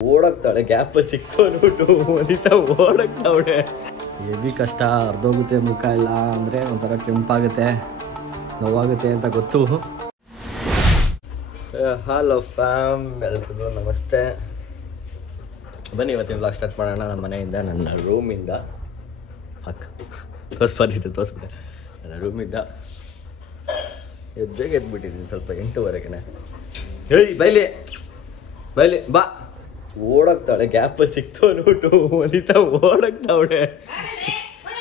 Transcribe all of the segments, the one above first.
ಓಡಾಕ್ತಾಳೆ gap ಸಿಕ್ತು ಅಂದ್ಬಿಟ್ಟು ಒಂದಿತ ಓಡಾಕ್ತಾವಳೆ. Heavy ಕಷ್ಟ, ಅರ್ಧೋಗುತ್ತೆ ಮುಖ ಇಲ್ಲ ಅಂದರೆ ಒಂಥರ ಕೆಂಪಾಗುತ್ತೆ, ನೋವಾಗುತ್ತೆ ಅಂತ ಗೊತ್ತು. ಹಲೋ ಫ್ಯಾಮ್, ಎಲ್ರಿಗೂ ನಮಸ್ತೆ. ಬನ್ನಿ ಇವತ್ತಿನ ವ್ಲಾಗ್ ಸ್ಟಾರ್ಟ್ ಮಾಡೋಣ. ನನ್ನ ಮನೆಯಿಂದ, ನನ್ನ ರೂಮಿಂದ. ತೋರಿಸ್ಬಿಟ್ಟೆ ನನ್ನ ರೂಮಿಂದ ಬೇಗ ಎದ್ಬಿಟ್ಟಿದ್ದೀನಿ, ಸ್ವಲ್ಪ 8:15. ಏಯ್ ಬೈಲಿ ಬಾ. ಓಡಾಕ್ತಾಳೆ ಗ್ಯಾಪ್ ಸಿಕ್ತು ಅಂದ್ಬಿಟ್ಟು ಒಂದಿತ ಓಡಾಕ್ತಾವಳೆ.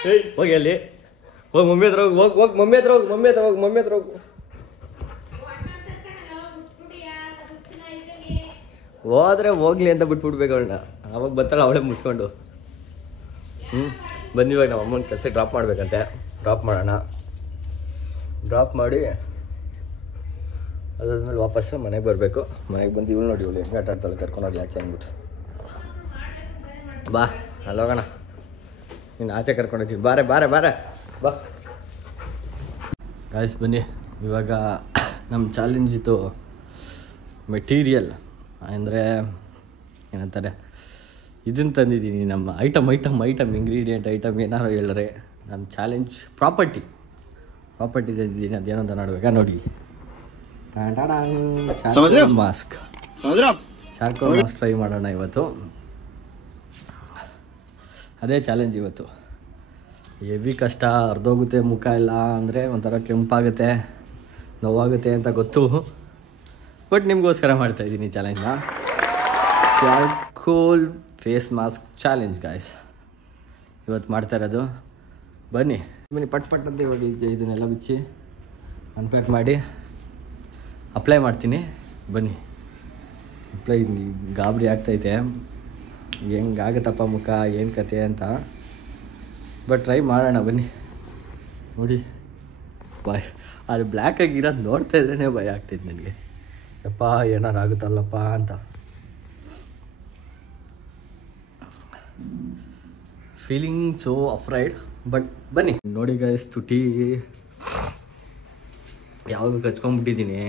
ಏಯ್ ಹೋಗಿ ಅಲ್ಲಿ ಹೋಗಿ ಮಮ್ಮಿ ಹತ್ರ ಹೋಗಿ ಮಮ್ಮಿ ಹತ್ರ ಹೋಗು. ಹೋದ್ರೆ ಹೋಗ್ಲಿ ಅಂತ ಬಿಟ್ಬಿಡ್ಬೇಕು ಅವಳನ್ನ. ಅವಾಗ ಬರ್ತಾಳೆ ಅವಳೇ ಮುಚ್ಕೊಂಡು. ಬನ್ನಿ ಇವಾಗ ನಮ್ಮ ಅಮ್ಮನ ಕೆಲಸ ಡ್ರಾಪ್ ಮಾಡಬೇಕಂತೆ. ಡ್ರಾಪ್ ಮಾಡೋಣ. ಡ್ರಾಪ್ ಮಾಡಿ ಅದಾದ್ಮೇಲೆ ವಾಪಸ್ಸು ಮನೆಗೆ ಬರಬೇಕು. ಮನೆಗೆ ಬಂದು ಇವಳು ನೋಡಿ, ಇವಳು ಹೆಂಗೆ ಆಟ ಆಡ್ತಾಳೆ, ಕರ್ಕೊಂಡೋಗ್ಲಿ ಆಚೆ ಅಂದ್ಬಿಟ್ಟು. ಬಾ ಅಲ್ಲಿ ಹೋಗೋಣ, ನೀನು ಆಚೆ ಕರ್ಕೊಂಡಿದ್ದೀವಿ. ಬಾರೆ ಬಾ ಗಾಯ್ಸ್. ಬನ್ನಿ ಇವಾಗ ನಮ್ಮ ಚಾಲೆಂಜಿತ್ತು ಮೆಟೀರಿಯಲ್ ಅಂದರೆ ಏನಂತಾರೆ, ಇದನ್ನು ತಂದಿದ್ದೀನಿ. ನಮ್ಮ ಐಟಮ್ ಇಂಗ್ರೀಡಿಯೆಂಟ್ ಐಟಮ್ ಏನಾರು ಹೇಳಿದ್ರೆ ನಮ್ಮ ಚಾಲೆಂಜ್ ಪ್ರಾಪರ್ಟಿ ತಂದಿದ್ದೀನಿ. ಅದೇನೋ ಅಂತ ನೋಡ್ಬೇಕಾ ನೋಡಿ. ಚಾರ್ಕೋಲ್ ಮಾಸ್ಕ್ ಟ್ರೈ ಮಾಡೋಣ ಇವತ್ತು. ಅದೇ ಚಾಲೆಂಜ್ ಇವತ್ತು. ಹೆವಿ ಕಷ್ಟ, ಅರ್ಧೋಗುತ್ತೆ ಮುಖ ಇಲ್ಲ ಅಂದರೆ ಒಂಥರ ಕೆಂಪಾಗುತ್ತೆ, ನೋವಾಗುತ್ತೆ ಅಂತ ಗೊತ್ತು. ಬಟ್ ನಿಮಗೋಸ್ಕರ ಮಾಡ್ತಾಯಿದ್ದೀನಿ ಚಾಲೆಂಜ್ನ. Charcoal face mask challenge guys ಇವತ್ತು ಮಾಡ್ತಾ ಇರೋದು. ಬನ್ನಿ ಪಟ್ ಅಂತ ಇವಾಗ ಇದನ್ನೆಲ್ಲ ಬಿಚ್ಚಿ ಅನ್ಪ್ಯಾಕ್ ಮಾಡಿ ಅಪ್ಲೈ ಮಾಡ್ತೀನಿ. ಬನ್ನಿ ಗಾಬರಿ ಆಗ್ತೈತೆ, ಹೆಂಗಾಗತ್ತಪ್ಪ ಮುಖ, ಏನು ಕತೆ ಅಂತ. ಬಟ್ ಟ್ರೈ ಮಾಡೋಣ ಬನ್ನಿ. ನೋಡಿ ಬಾಯ್, ಅದು ಬ್ಲ್ಯಾಕ್ ಆಗಿರೋದು ನೋಡ್ತಾ ಇದ್ರೇ ಭಯ ಆಗ್ತೈತೆ ನನಗೆ. ಯಪ್ಪ ಏನಾರು ಆಗುತ್ತಲ್ಲಪ್ಪ ಅಂತ. Feeling so afraid. ಬಟ್ ಬನ್ನಿ ನೋಡಿ ಗೈಸ್, ತುಟಿ ಯಾವಾಗ ಕಚ್ಕೊಂಡ್ಬಿಟ್ಟಿದ್ದೀನಿ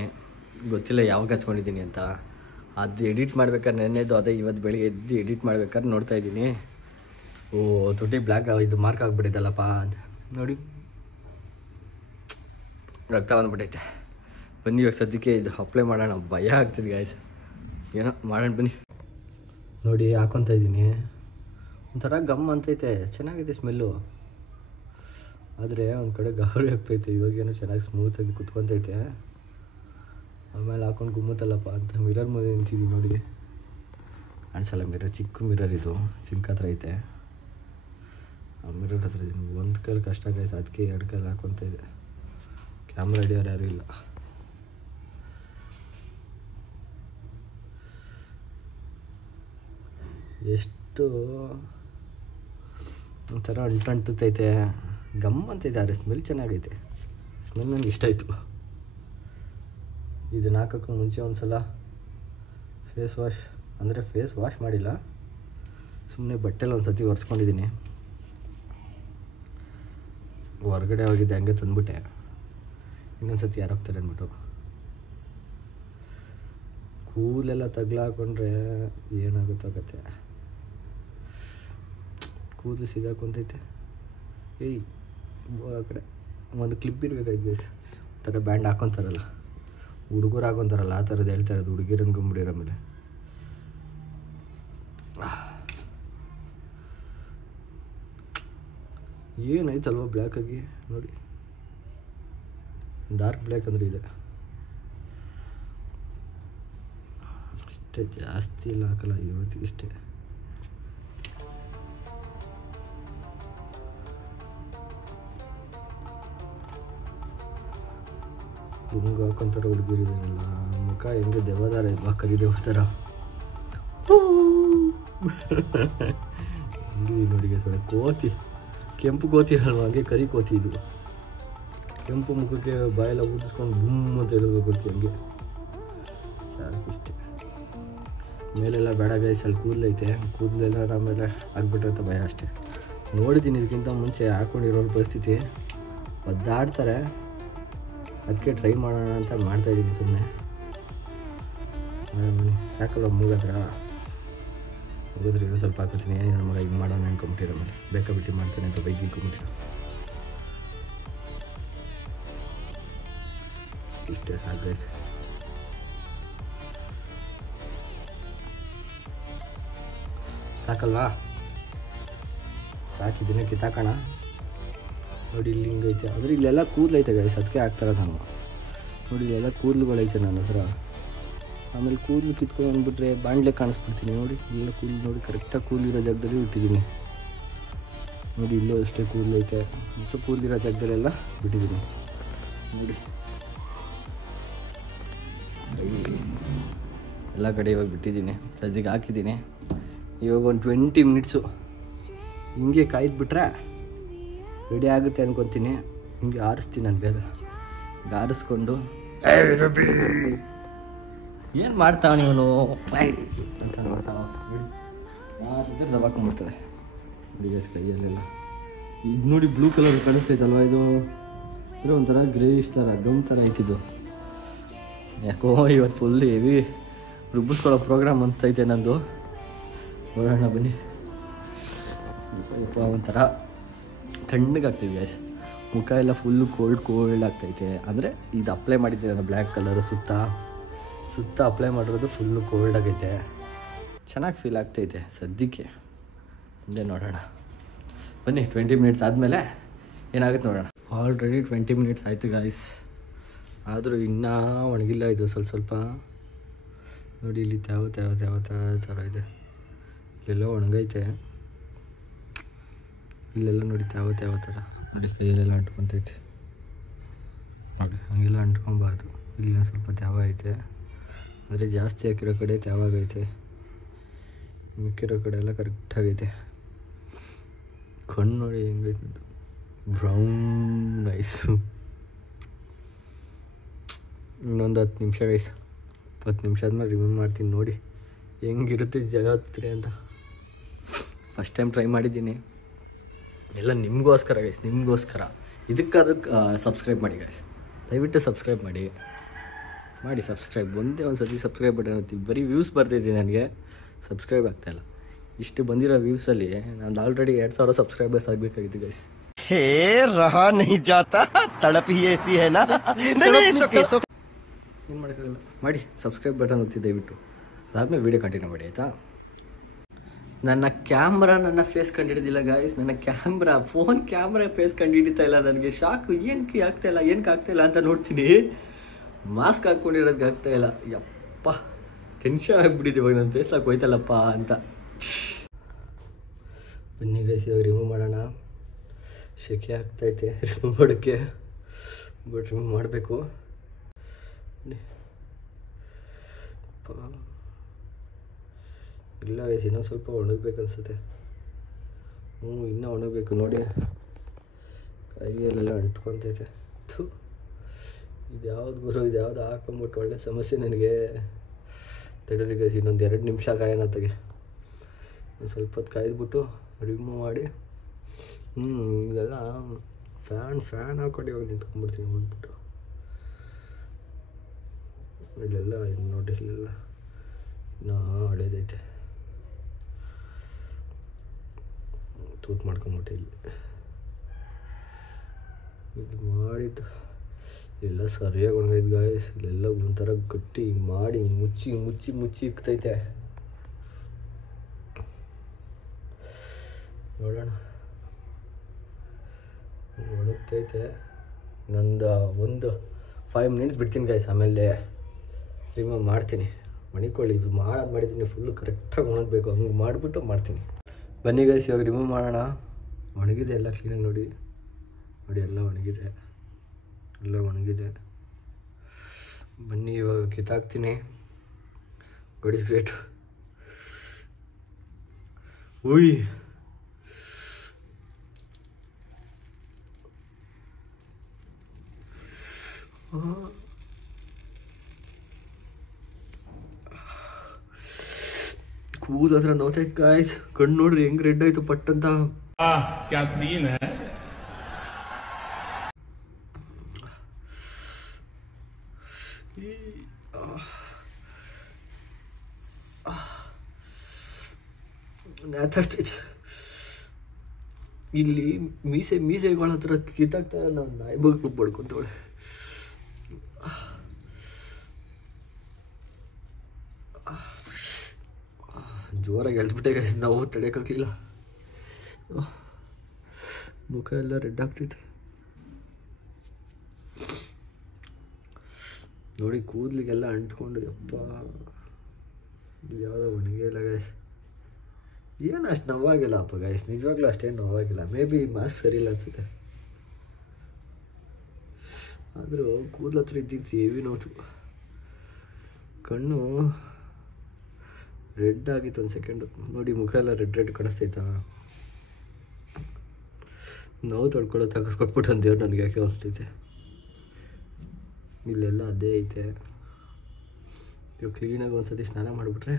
ಗೊತ್ತಿಲ್ಲ, ಯಾವಾಗ ಹಚ್ಕೊಂಡಿದ್ದೀನಿ ಅಂತ. ಅದು ಎಡಿಟ್ ಮಾಡ್ಬೇಕಾದ್ರೆ ನೆನ್ನೆದು ಅದೇ ಇವತ್ತು ಬೆಳಿಗ್ಗೆ ಎದ್ದು ಎಡಿಟ್ ಮಾಡ್ಬೇಕಾದ್ರೆ ನೋಡ್ತಾಯಿದ್ದೀನಿ. ಓ ತುಟಿ ಬ್ಲ್ಯಾಕ್ ಇದು ಮಾರ್ಕ್ ಆಗಿಬಿಟ್ಟಿದ್ದಲ್ಲಪ್ಪ ಅಂತ ನೋಡಿ, ರಕ್ತ ಬಂದ್ಬಿಟ್ಟೈತೆ. ಬನ್ನಿ ಇವಾಗ ಸದ್ಯಕ್ಕೆ ಇದು ಅಪ್ಲೈ ಮಾಡೋಣ. ಭಯ ಆಗ್ತದೆ ಗಾಯ್ಸ್, ಏನೋ ಮಾಡೋಣ ಬನ್ನಿ. ನೋಡಿ ಹಾಕೊತಾ ಇದ್ದೀನಿ, ಒಂಥರ ಗಮ್ ಅಂತೈತೆ, ಚೆನ್ನಾಗಿದೆ ಸ್ಮೆಲ್ಲು. ಆದರೆ ಒಂದು ಕಡೆ ಗಾಬರಿ ಆಗ್ತೈತೆ. ಇವಾಗೇನೋ ಚೆನ್ನಾಗಿ ಸ್ಮೂತಾಗಿ ಕುತ್ಕೊತೈತೆ. ಆಮೇಲೆ ಹಾಕೊಂಡು ಗುಮ್ಮತ್ತಲ್ಲಪ್ಪ ಅಂತ ಮಿರರ್ ಮುಂದೆ ನಿಂತಿದ್ದೀವಿ ನೋಡಿ. ಕಾಣಿಸಲ್ಲ ಮಿರರ್, ಚಿಕ್ಕ ಮಿರರ್ ಇದು, ಸಿಂಕ್ ಹತ್ರ ಐತೆ. ಆ ಮಿರರ್ ಹತ್ರ ಇದೀನಿ. ಒಂದು ಕೈಲಿ ಕಷ್ಟ ಗೈಸ್, ಅದಕ್ಕೆ 2 ಕೈಲಿ ಹಾಕೊತ ಇದೆ. ಕ್ಯಾಮ್ರಾ ಹಿಡಿಯೋರು ಯಾರೂ ಇಲ್ಲ. ಎಷ್ಟು ಒಂಥರ ಅಂಟುತ್ತೈತೆ, ಗಮ್ ಅಂತೈತೆ. ಆದರೆ ಸ್ಮೆಲ್ ಚೆನ್ನಾಗೈತೆ. ಸ್ಮೆಲ್ ನನಗೆ ಇಷ್ಟ ಆಯಿತು. ಇದನ್ನು ಹಾಕೋಕ್ಕೆ ಮುಂಚೆ ಒಂದು ಸಲ ಫೇಸ್ ವಾಶ್ ಮಾಡಿಲ್ಲ, ಸುಮ್ಮನೆ ಬಟ್ಟೆಲ್ಲ ಒಂದು ಸತಿ ಒರೆಸ್ಕೊಂಡಿದ್ದೀನಿ. ಹೊರಗಡೆ ಹೋಗಿದ್ದೆ, ಹಂಗೆ ತಂದುಬಿಟ್ಟೆ. ಇನ್ನೊಂದು ಸತಿ ಯಾರು ಹೋಗ್ತಾರೆ ಅಂದ್ಬಿಟ್ಟು. ಕೂದಲೆಲ್ಲ ತಗ್ಲ ಹಾಕೊಂಡ್ರೆ ಏನಾಗುತ್ತೋ ಕತೆ. ಕೂದಲು ಸಿಗಾಕೊಂತೈತೆ. ಏಯ್ ಆ ಕಡೆ ಒಂದು ಕ್ಲಿಪ್ ಇರಬೇಕಾಯ್ತು ಗೈಸ್. ಥರ ಬ್ಯಾಂಡ್ ಹಾಕೊತಾರಲ್ಲ, ಹುಡುಗರು ಹಾಕೊತಾರಲ್ಲ, ಆ ಥರದ್ದು ಹೇಳ್ತಾ ಇರೋದು. ಹುಡುಗಿರಂಗೆ ಗುಂಬಿಡಿರೋ ಮೇಲೆ ಏನೈತಲ್ವ ಬ್ಲ್ಯಾಕಾಗಿ ನೋಡಿ. ಡಾರ್ಕ್ ಬ್ಲ್ಯಾಕ್ ಅಂದರೆ ಇದೆ ಅಷ್ಟೇ, ಜಾಸ್ತಿ ಇಲ್ಲ ಹಾಕಲ್ಲ ಇವತ್ತಿಗೆ ಇಷ್ಟೇ. ಹಿಂಗೆ ಹಾಕೊಂತಾರ ಹುಡುಗಿರಿದೇನಲ್ಲ, ಮುಖ ಹೆಂಗೆ ದೆವ್ವದಾರ ಇಲ್ವಾ, ಕರಿದೇವ್ರ ಥರ ನೋಡಿ ಸೊಳ್ಳೆ. ಕೋತಿ, ಕೆಂಪು ಕೋತಿ ಇರಲ್ವ, ಹಂಗೆ ಕರಿ ಕೋತಿ ಇದು. ಕೆಂಪು ಮುಖಕ್ಕೆ ಬಾಯೆಲ್ಲ ಊದಿಸ್ಕೊಂಡು ಬುಮ್ ಅಂತ ಹೇಳೋದು ಕೋತಿ, ಹಂಗೆ ಸಾಕಿಷ್ಟೇ. ಮೇಲೆಲ್ಲ ಬೇಡ ಗೈಸ್, ಅಲ್ಲಿ ಕೂದಲೈತೆ, ಕೂದಲೆಲ್ಲ ಆಮೇಲೆ ಆಗ್ಬಿಟ್ರೆ ಅಂತ ಭಯ ಅಷ್ಟೇ. ನೋಡಿದ್ದೀನಿ ಇದಕ್ಕಿಂತ ಮುಂಚೆ ಹಾಕ್ಕೊಂಡಿರೋರ ಪರಿಸ್ಥಿತಿ, ಒದ್ದಾಡ್ತಾರೆ. ಅದಕ್ಕೆ ಟ್ರೈ ಮಾಡೋಣ ಅಂತ ಮಾಡ್ತಾಯಿದ್ದೀನಿ ಸುಮ್ಮನೆ. ಸಾಕಲ್ಲ ಮೂಗತ್ರ ಹೋಗೋದ್ರೆ ಇನ್ನೂ ಸ್ವಲ್ಪ ಹಾಕೋತೀನಿ. ನನ್ನ ಮಗ ಹಿಂಗೆ ಮಾಡೋಣ ಅನ್ಕೊಂಬಿಟ್ಟಿರೋ ಮೇಲೆ ಬೇಕಾ ಬಿಟ್ಟು ಮಾಡ್ತಾನೆ ಅಂತ ಬೈಕ್ ಇಟ್ಕೊಂಬಿಟ್ಟಿರೋ. ಇಷ್ಟೇ ಸಾಕು ಗೈಸ್. ಸಾಕಲ್ವಾ? ಸಾಕಿದ್ದೀನಿ ಕಿತ್ತಾಕೋಣ. ನೋಡಿ ಇಲ್ಲಿ ಹಿಂಗೈತೆ, ಆದರೆ ಇಲ್ಲೆಲ್ಲ ಕೂದಲೈತೆ ಗೈಸ್, ಅದಕ್ಕೆ ಆಗ್ತಾರ ನಾನು. ನೋಡಿ ಇಲ್ಲೆಲ್ಲ ಕೂದಲುಗಳೈತೆ ನನ್ನ ಹತ್ರ. ಆಮೇಲೆ ಕೂದಲು ಕಿತ್ಕೊಂಡು ಬಂದುಬಿಟ್ರೆ ಬಾಂಡ್ಲೆ ಕಾಣಿಸ್ಬಿಡ್ತೀನಿ. ನೋಡಿ ಇಲ್ಲೆಲ್ಲ ಕೂದಲು ನೋಡಿ ಕರೆಕ್ಟಾಗಿ ಕೂದಲಿರೋ ಜಾಗದಲ್ಲಿ ಇಟ್ಟಿದ್ದೀನಿ. ನೋಡಿ ಇಲ್ಲೂ ಅಷ್ಟೇ ಕೂದಲೈತೆ, ಸ್ವಲ್ಪ ಕೂದಲಿರೋ ಜಾಗದಲ್ಲೆಲ್ಲ ಬಿಟ್ಟಿದ್ದೀನಿ. ನೋಡಿ ಎಲ್ಲ ಕಡೆ ಇವಾಗ ಬಿಟ್ಟಿದ್ದೀನಿ, ಸದ್ಯಕ್ಕೆ ಹಾಕಿದ್ದೀನಿ. ಇವಾಗ ಒಂದು 20 ಮಿನಿಟ್ಸು ಹಿಂಗೆ ಕಾಯ್ದುಬಿಟ್ರೆ ರೆಡಿ ಆಗುತ್ತೆ ಅಂದ್ಕೊತೀನಿ. ಹಿಂಗೆ ಆರಿಸ್ತೀನಿ ನಾನು ಬೇಗ. ಈಗ ಆರಿಸ್ಕೊಂಡು ಏನು ಮಾಡ್ತಾವ ಇವನು ಅಂತ ದಬಾಕೊಂಡ್ಬಿಡ್ತಾರೆ. ಬಿಗಸ್ ಕೈಯಲ್ಲೆಲ್ಲ ಇದು ನೋಡಿ ಬ್ಲೂ ಕಲರ್ ಕಾಣಿಸ್ತೈತಲ್ವ, ಇದು ಅಂದರೆ ಒಂಥರ ಗ್ರೇಯಿಶ್ ಥರ ಗಮ್ ಥರ ಐತಿದ್ದು. ಯಾಕೋ ಇವತ್ತು ಫುಲ್ ಹೆವಿ ರುಬ್ಬಿಸ್ಕೊಳ್ಳೋ ಪ್ರೋಗ್ರಾಮ್ ಅನಿಸ್ತೈತೆ ನಂದು. ನೋಡೋಣ ಬನ್ನಿ. ಒಂಥರ ತಣ್ಣಗಾಗ್ತೈತೆ ಗೈಸ್, ಮುಖ ಎಲ್ಲ ಫುಲ್ಲು ಕೋಲ್ಡ್ ಆಗ್ತೈತೆ. ಅಂದರೆ ಇದು ಅಪ್ಲೈ ಮಾಡಿದ್ದೆ ನಾನು ಬ್ಲ್ಯಾಕ್ ಕಲರು ಸುತ್ತ ಅಪ್ಲೈ ಮಾಡಿರೋದು ಫುಲ್ಲು ಕೋಲ್ಡ್ ಆಗೈತೆ. ಚೆನ್ನಾಗಿ ಫೀಲ್ ಆಗ್ತೈತೆ ಸದ್ಯಕ್ಕೆ. ಮುಂದೆ ನೋಡೋಣ ಬನ್ನಿ. 20 ಮಿನಿಟ್ಸ್ ಆದಮೇಲೆ ಏನಾಗುತ್ತೆ ನೋಡೋಣ. ಆಲ್ರೆಡಿ 20 ಮಿನಿಟ್ಸ್ ಆಯಿತು ಗಾಯ್ಸ್, ಆದರೂ ಇನ್ನೂ ಒಣಗಿಲ್ಲ ಇದು ಸ್ವಲ್ಪ. ನೋಡಿ ಇಲ್ಲಿ ತ್ಯಾವ ಥರ ಇದೆ, ಇಲ್ಲೆಲ್ಲ ಒಣಗೈತೆ. ಇಲ್ಲೆಲ್ಲ ನೋಡಿ ತ್ಯಾವ ಥರ ನೋಡಿ ಕೈಯಲ್ಲೆಲ್ಲ ಅಂಟ್ಕೊತೈತೆ. ನೋಡಿ ಹಂಗೆಲ್ಲ ಅಂಟ್ಕೊಬಾರ್ದು. ಇಲ್ಲ ಸ್ವಲ್ಪ ತ್ಯಾವ ಐತೆ, ಅಂದರೆ ಜಾಸ್ತಿ ಹಾಕಿರೋ ಕಡೆ ತ್ಯಾವಾಗೈತೆ, ಮಿಕ್ಕಿರೋ ಕಡೆ ಎಲ್ಲ ಕರೆಕ್ಟಾಗೈತೆ. ಕಣ್ಣು ನೋಡಿ ಹೆಂಗೈತೆ, ಬ್ರೌನ್ ಐಸು. ಇನ್ನೊಂದು 10 ನಿಮಿಷ ಗೈಸ್, 10 ನಿಮಿಷ ಆದ್ಮೇಲೆ ರಿಮೂವ್ ಮಾಡ್ತೀನಿ. ನೋಡಿ ಹೆಂಗಿರುತ್ತೆ ಜಗತ್ರಿ ಅಂತ. ಫಸ್ಟ್ ಟೈಮ್ ಟ್ರೈ ಮಾಡಿದ್ದೀನಿ, ಎಲ್ಲ ನಿಮಗೋಸ್ಕರ ಗೈಸ್, ನಿಮಗೋಸ್ಕರ. ಇದಕ್ಕಾದ್ರೂ ಸಬ್ಸ್ಕ್ರೈಬ್ ಮಾಡಿ ಗೈಸ್, ದಯವಿಟ್ಟು ಸಬ್ಸ್ಕ್ರೈಬ್ ಮಾಡಿ ಸಬ್ಸ್ಕ್ರೈಬ್. ಒಂದೇ ಒಂದು ಸತಿ ಸಬ್ಸ್ಕ್ರೈಬ್ ಬಟನ್ ಅಂತೀವಿ, ಬರೀ ವ್ಯೂಸ್ ಬರ್ತಿದ್ದೀನಿ, ನನಗೆ ಸಬ್ಸ್ಕ್ರೈಬ್ ಆಗ್ತಾಯಿಲ್ಲ. ಇಷ್ಟು ಬಂದಿರೋ ವ್ಯೂಸಲ್ಲಿ ನಾನು ಆಲ್ರೆಡಿ 2000 ಸಬ್ಸ್ಕ್ರೈಬರ್ಸ್ ಆಗಬೇಕಾಗಿತ್ತು ಗೈಸ್. ಹೇ ರಹಾ ನಹೀ ಜಾತಾ ತಡಪ್ ಹಿ ಐಸಿ ಹೈ ನಾ. ಏನು ಮಾಡೋಕ್ಕಾಗಲ್ಲ, ಮಾಡಿ ಸಬ್ಸ್ಕ್ರೈಬ್ ಬಟನ್ ಒತ್ತಿ ದಯವಿಟ್ಟು. ಅದಾದ್ಮೇಲೆ ವೀಡಿಯೋ ಕಂಟಿನ್ಯೂ ಮಾಡಿ ಆಯಿತಾ. ನನ್ನ ಕ್ಯಾಮ್ರಾ ನನ್ನ ಫೇಸ್ ಕಂಡುಹಿಡಿದಿಲ್ಲ ಗಾಯ್ಸ್. ನನ್ನ ಫೋನ್ ಕ್ಯಾಮ್ರಾ ಫೇಸ್ ಕಂಡುಹಿಡಿತಾ ಇಲ್ಲ. ನನಗೆ ಶಾಕು, ಏನಕ್ಕೆ ಆಗ್ತಾಯಿಲ್ಲ ಅಂತ ನೋಡ್ತೀನಿ. ಮಾಸ್ಕ್ ಹಾಕ್ಕೊಂಡಿರೋದಕ್ಕೆ ಆಗ್ತಾಯಿಲ್ಲ. ಯಪ್ಪ ಟೆನ್ಷನ್ ಆಗಿಬಿಟ್ಟಿದೆ ಇವಾಗ, ನನ್ನ ಫೇಸ್ ಹಾಕಿ ಹೋಯ್ತಲ್ಲಪ್ಪ ಅಂತ. ಬನ್ನಿ ಗೈಸ್ ಇವಾಗ ರಿಮೂವ್ ಮಾಡೋಣ. ಶೆಕೆ ಆಗ್ತೈತೆ ರಿಮೂವ್ ಮಾಡೋಕ್ಕೆ, ಬಟ್ ರಿಮೂವ್ ಮಾಡಬೇಕು. ಇಲ್ಲ ಗೈಸ್, ಇನ್ನೂ ಸ್ವಲ್ಪ ಒಣಗಬೇಕು ಅನಿಸುತ್ತೆ. ಇನ್ನೂ ಒಣಗಬೇಕು. ನೋಡಿ ಕೈಯಲ್ಲೆಲ್ಲ ಅಂಟ್ಕೊತೈತೆ. ಇದು ಯಾವ್ದು ಹಾಕೊಂಬಿಟ್ಟು ಒಳ್ಳೆ ಸಮಸ್ಯೆ ನನಗೆ. ತಡೀರಿ ಗೈಸ್, ಇನ್ನೊಂದು 2 ನಿಮಿಷ ಕಾಯೋಣ ತೆಗೆ. ಒಂದು ಸ್ವಲ್ಪ ಹೊತ್ತು ಕಾಯ್ದುಬಿಟ್ಟು ರಿಮೂವ್ ಮಾಡಿ ಇದೆಲ್ಲ ಫ್ಯಾನ್ ಹಾಕ್ಕೊಂಡು ಇವಾಗ ನಿಂತ್ಕೊಂಡ್ಬಿಡ್ತೀನಿ ಹೋಗ್ಬಿಟ್ಟು. ಇಲ್ಲೆಲ್ಲ ನೋಡಿ, ಇಲ್ಲೆಲ್ಲ ಇನ್ನೂ ಹಳೇದೈತೆ, ತೂತು ಮಾಡ್ಕೊಂಬಿಟ್ಟೆ. ಇಲ್ಲಿ ಇದು ಮಾಡಿದ್ದು ಎಲ್ಲ ಸರಿಯಾಗಿ ಒಣಗೈತೆ ಗಾಯ್ಸ್. ಇಲ್ಲೆಲ್ಲ ಒಂಥರ ಗಟ್ಟಿ ಮಾಡಿ ಮುಚ್ಚಿ ಇಕ್ತೈತೆ. ನೋಡೋಣ, ಒಣಗ್ತೈತೆ. ಒಂದು 5 ಮಿನಿಟ್ಸ್ ಬಿಡ್ತೀನಿ ಗಾಯ್ಸ್, ಆಮೇಲೆ ರಿಮೂವ್ ಮಾಡ್ತೀನಿ. ಮಣಿಕೊಳ್ಳಿ, ಇದು ಮಾಡಿದ್ದೀನಿ ಫುಲ್ಲು ಕರೆಕ್ಟಾಗಿ ಒಣಗಬೇಕು, ಹಂಗೆ ಮಾಡಿಬಿಟ್ಟು ಮಾಡ್ತೀನಿ. ಬನ್ನಿ ಗೈಸ್ ಇವಾಗ ರಿಮೂವ್ ಮಾಡೋಣ. ಒಣಗಿದೆ ಎಲ್ಲ ಕ್ಲೀನಾಗಿ. ನೋಡಿ ಎಲ್ಲ ಒಣಗಿದೆ. ಬನ್ನಿ ಇವಾಗ ಕಿತ್ತಾಕ್ತೀನಿ. God is great. ಉಯ್ ಕೂದಲು ಹತ್ರ ನೋತೈತೆ ಗಾಯ್ಸ್. ಕಣ್ಣು ನೋಡ್ರಿ ಹೆಂಗ್ ರೆಡ್ ಆಯ್ತು ಪಟ್ಟಂತ. क्या सीन है. ನೇತಾಡ್ತೈತೆ. ಇಲ್ಲಿ ಮೀಸೆಗಳ ಹತ್ರ ಕಿತ್ತಾಗ್ತಾರೆ, ನಾವು ನಾಯಿ ಬಗ್ಗೆ ಬಡ್ಕೊಂತವಳೆ. ಜೋರಾಗಿ ಎಳ್ದ್ಬಿಟ್ಟೆ ಗೈಸ್, ನಾವು ತಡೆಯೋಕ್ಕಾಗಲಿಲ್ಲ. ಮುಖ ಎಲ್ಲ ರೆಡ್ ಆಗ್ತೈತೆ ನೋಡಿ, ಕೂದಲಿಗೆಲ್ಲ ಅಂಟ್ಕೊಂಡು. ಯಪ್ಪ, ಯಾವುದೋ ಒಣಗೆ ಇಲ್ಲ ಗೈಸ್. ಏನು ಅಷ್ಟು ನೋವಾಗಿಲ್ಲ ಅಪ್ಪ ಗೈಸ್, ನಿಜವಾಗ್ಲೂ ಅಷ್ಟೇನು ನೋವಾಗಿಲ್ಲ. ಮೇ ಬಿ ಮಾಸ್ಕ್ ಸರಿ ಇಲ್ಲ ಅನ್ಸುತ್ತೆ. ಆದರೂ ಕೂದಲ ಹತ್ರ ಇದ್ದಿದ್ದು ಹೆವಿ ನೋವು. ಕಣ್ಣು ರೆಡ್ ಆಗಿತ್ತು ಒಂದು ಸೆಕೆಂಡು. ನೋಡಿ, ಮುಖ ಎಲ್ಲ ರೆಡ್ ಕಾಣಿಸ್ತೈತಾ. ನೋವು ತೊಡ್ಕೊಳ್ಳೋ ತಗಸ್ಕೊಟ್ಬಿಟ್ಟು ಒಂದು ದೇವ್ರು ನನಗೆ ಯಾಕೆ ಅನಿಸ್ತೈತೆ. ಇಲ್ಲೆಲ್ಲ ಅದೇ ಐತೆ. ಇವಾಗ ಕ್ಲೀನಾಗಿ ಒಂದ್ಸತಿ ಸ್ನಾನ ಮಾಡಿಬಿಟ್ರೆ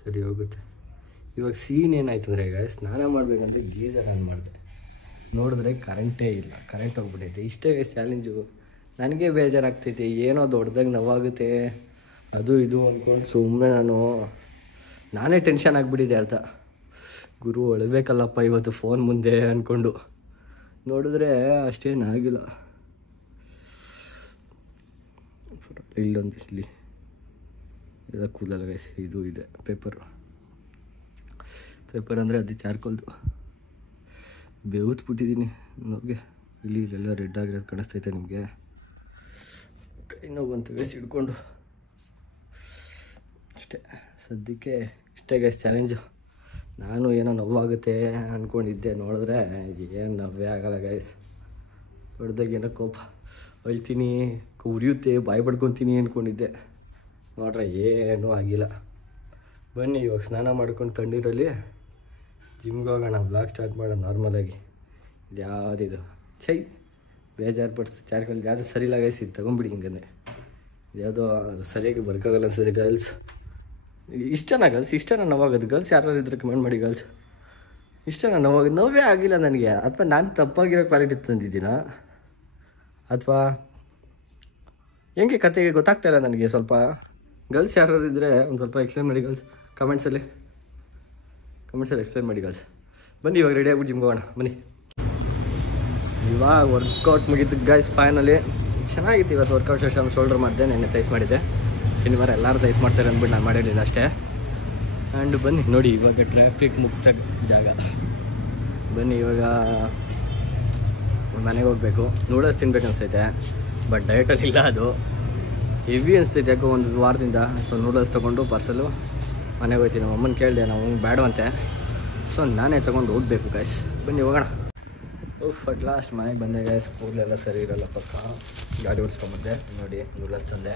ಸರಿ ಹೋಗುತ್ತೆ. ಇವಾಗ ಸೀನ್ ಏನಾಯ್ತು ಅಂದರೆ, ಈಗ ಸ್ನಾನ ಮಾಡಬೇಕಂದ್ರೆ ಗೀಸರ್ ಆನ್ ಮಾಡಿದೆ, ನೋಡಿದ್ರೆ ಕರೆಂಟೇ ಇಲ್ಲ, ಕರೆಂಟ್ ಹೋಗ್ಬಿಟ್ಟೈತೆ. ಇಷ್ಟೇ ಚಾಲೆಂಜು. ನನಗೆ ಬೇಜಾರಾಗ್ತೈತೆ, ಏನೋ ದೊಡ್ಡದಾಗಿ ನೋವಾಗುತ್ತೆ ಅದು ಇದು ಅಂದ್ಕೊಂಡು ಸುಮ್ಮನೆ ನಾನೇ ಟೆನ್ಷನ್ ಆಗಿಬಿಟ್ಟಿದ್ದೆ. ಅರ್ಥ ಗುರು ಅಳಬೇಕಲ್ಲಪ್ಪ ಇವತ್ತು ಫೋನ್ ಮುಂದೆ ಅಂದ್ಕೊಂಡು ನೋಡಿದ್ರೆ ಅಷ್ಟೇನಾಗಿಲ್ಲ. ಇಲ್ಲಿ ಎಲ್ಲ ಕೂದಲಲ್ಲ ಗೈಸ್, ಇದು ಇದೆ ಪೇಪರ್ ಅಂದರೆ ಅದು ಚಾರ್ಕೋಲ್ದು. ಬೇವುತ್ಬಿಟ್ಟಿದ್ದೀನಿ ನೋಗೆ. ಇಲ್ಲೆಲ್ಲ ರೆಡ್ ಆಗಿರೋದು ಕಾಣಿಸ್ತೈತೆ ನಿಮಗೆ. ಕೈ ನೋವು ಬಂತು ಗೈಸ್ ಹಿಡ್ಕೊಂಡು. ಅಷ್ಟೇ ಸದ್ಯಕ್ಕೆ ಇಷ್ಟೇ ಗೈಸ್ ಚಾಲೆಂಜು. ನಾನು ಏನೋ ನೋವಾಗುತ್ತೆ ಅಂದ್ಕೊಂಡಿದ್ದೆ, ನೋಡಿದ್ರೆ ಏನು ನೋವೇ ಆಗಲ್ಲ ಗೈಸ್. ದೊಡ್ಡದಾಗಿ ಏನೋ ಕೋಪ, ಅಳ್ತೀನಿ, ಉರಿಯುತ್ತೆ, ಬಾಯಿ ಪಡ್ಕೊತೀನಿ ಅಂದ್ಕೊಂಡಿದ್ದೆ, ನೋಡ್ರೆ ಏನೂ ಆಗಿಲ್ಲ. ಬನ್ನಿ ಇವಾಗ ಸ್ನಾನ ಮಾಡ್ಕೊಂಡು ತಣ್ಣೀರಲ್ಲಿ ಜಿಮ್ಗೆ ಹೋಗೋಣ, ಬ್ಲಾಗ್ ಸ್ಟಾರ್ಟ್ ಮಾಡೋಣ ನಾರ್ಮಲಾಗಿ. ಇದು ಯಾವುದಿದು ಛೈ ಬೇಜಾರು ಪಡಿಸ್ತು ಚಾರ್ಕಲ್. ಯಾವುದು ಸರಿ ಇಲ್ಲ ಗೈಸ್, ಇದು ತೊಗೊಂಬಿಡಿ. ಹಿಂಗನ್ನೇ ಯಾವುದೋ ಸರಿಯಾಗಿ ಬರ್ಕಾಗಲ್ಲ ಅನ್ಸುತ್ತೆ ಗರ್ಲ್ಸ್. ಇಷ್ಟನಾ ನೋವಾಗೋದು? ಗರ್ಲ್ಸ್ ಯಾರು ಇದ್ರೆ ಕಮೆಂಟ್ ಮಾಡಿ ಗರ್ಲ್ಸ್. ಇಷ್ಟನಾ ನೋವಾಗೋದು? ನೋವೇ ಆಗಿಲ್ಲ ನನಗೆ. ಅಥವಾ ನಾನು ತಪ್ಪಾಗಿರೋ ಕ್ವಾಲಿಟಿ ತಂದಿದ್ದೀನಾ, ಅಥವಾ ಹೆಂಗೆ ಕತೆಗೆ ಗೊತ್ತಾಗ್ತಾ ಇಲ್ಲ ನನಗೆ. ಸ್ವಲ್ಪ ಗರ್ಲ್ಸ್ ಯಾರು ಇದ್ದರೆ ಒಂದು ಸ್ವಲ್ಪ ಎಕ್ಸ್ಪ್ಲೇನ್ ಮಾಡಿ ಗರ್ಲ್ಸ್, ಕಮೆಂಟ್ಸಲ್ಲಿ ಎಕ್ಸ್ಪ್ಲೇನ್ ಮಾಡಿ ಗರ್ಲ್ಸ್. ಬನ್ನಿ ಇವಾಗ ರೆಡಿ ಆಗ್ಬಿಟ್ಟು ಜಿಮ್ಗೆ ಹೋಗೋಣ ಬನ್ನಿ. ಇವಾಗ ವರ್ಕೌಟ್ ಮುಗೀತು ಗೈಸ್ ಫೈನಲಿ. ಚೆನ್ನಾಗಿತ್ತು ಇವತ್ತು ವರ್ಕೌಟ್ ಸೆಷನ್. ಶೋಲ್ಡರ್ ಮಾಡಿದೆ, ನೆನ್ನೆ ತೈಸ್ ಮಾಡಿದ್ದೆ. ಶನಿವಾರ ಎಲ್ಲರೂ ತೈಸ್ ಮಾಡ್ತಾರೆ ಅಂದ್ಬಿಟ್ಟು ನಾನು ಮಾಡಿರಲಿಲ್ಲ ಅಷ್ಟೇ. ಆ್ಯಂಡ್ ಬನ್ನಿ ನೋಡಿ, ಇವಾಗ ಟ್ರಾಫಿಕ್ ಮುಕ್ತ ಜಾಗ. ಬನ್ನಿ ಇವಾಗ ಮನೆಗೆ ಹೋಗಬೇಕು. ನೂಡಲ್ಸ್ ತಿನ್ಬೇಕು ಅನಿಸ್ತೈತೆ, ಬಟ್ ಡಯಟಲ್ಲಿ ಇಲ್ಲ, ಅದು ಹೆವಿ ಅನಿಸ್ತೈತೆ ಯಾಕೋ ಒಂದು ವಾರದಿಂದ. ಸೊ ನೂಡಲ್ಸ್ ತೊಗೊಂಡು ಪಾರ್ಸಲು ಮನೆಗೆ ಹೋಗ್ತೀನಿ. ನಮ್ಮ ಅಮ್ಮನ ಕೇಳಿದೆ, ನಾವು ಬೇಡವಂತೆ. ಸೊ ನಾನೇ ತೊಗೊಂಡು ಹೋಗಬೇಕು ಗೈಸ್. ಬನ್ನಿ ಹೋಗೋಣ. ಅಟ್ ಲಾಸ್ಟ್ ಮನೆಗೆ ಬಂದೆ ಗೈಸ್. ಕೂದಲೆಲ್ಲ ಸರಿ ಇರೋಲ್ಲ ಪಕ್ಕ. ಗಾಡಿ ಓಡಿಸ್ಕೊಂಬಂದೆ. ನೋಡಿ ನೂಡಲ್ಸ್ ತಂದೆ.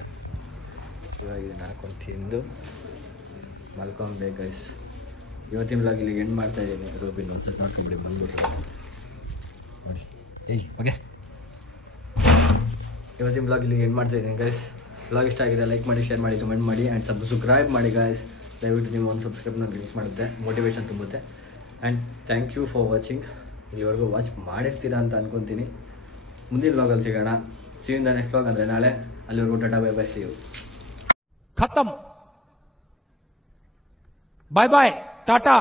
ಇವಾಗ ಇದನ್ನು ಹಾಕೊಂಡು ತಿಂದು ಮಲ್ಕೊಬೇಕು ಗೈಸ್. ಇವತ್ತಿನ ಬ್ಲಾಗ್ ಇಲ್ಲಿಗೆ ಎಂಡ್ ಮಾಡ್ತಾಯಿದ್ದೀನಿ. ರೂಬಿನ್ ಒಂದ್ಸತಿ ನೋಡ್ಕೊಂಬಿಡಿ ಬಂದ್ಬಿಟ್ಟು ನೋಡಿ. ಓಕೆ, ಇವತ್ತಿನ ಬ್ಲಾಗ್ ಇಲ್ಲಿಗೆ ಎಂಡ್ ಮಾಡ್ತಾಯಿದ್ದೀನಿ ಗೈಸ್. ಬ್ಲಾಗ್ ಇಷ್ಟ ಆಗಿದೆ ಲೈಕ್ ಮಾಡಿ, ಶೇರ್ ಮಾಡಿ, ಕಮೆಂಟ್ ಮಾಡಿ ಆ್ಯಂಡ್ ಸಬ್ಸ್ಕ್ರೈಬ್ ಮಾಡಿ ಗೈಸ್. ದಯವಿಟ್ಟು ನೀವು ಒಂದು ಸಬ್ಸ್ಕ್ರೈಬ್ ನನಗೆ ಲಿಂಕ್ ಮಾಡುತ್ತೆ, ಮೋಟಿವೇಶನ್ ತುಂಬುತ್ತೆ. And thank you for watching. ಇಲ್ಲಿವರೆಗೂ ವಾಚ್ ಮಾಡಿರ್ತೀರಾ ಅಂತ ಅನ್ಕೊತೀನಿ. ಮುಂದಿನ ವ್ಲಾಗಲ್ಲಿ ಸಿಗೋಣ. See you in the next vlog ಅಂದರೆ ನಾಳೆ. ಅಲ್ಲಿವರೆಗೂ tata bye bye, see you. खत्म, bye bye, tata,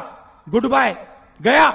good bye, गया.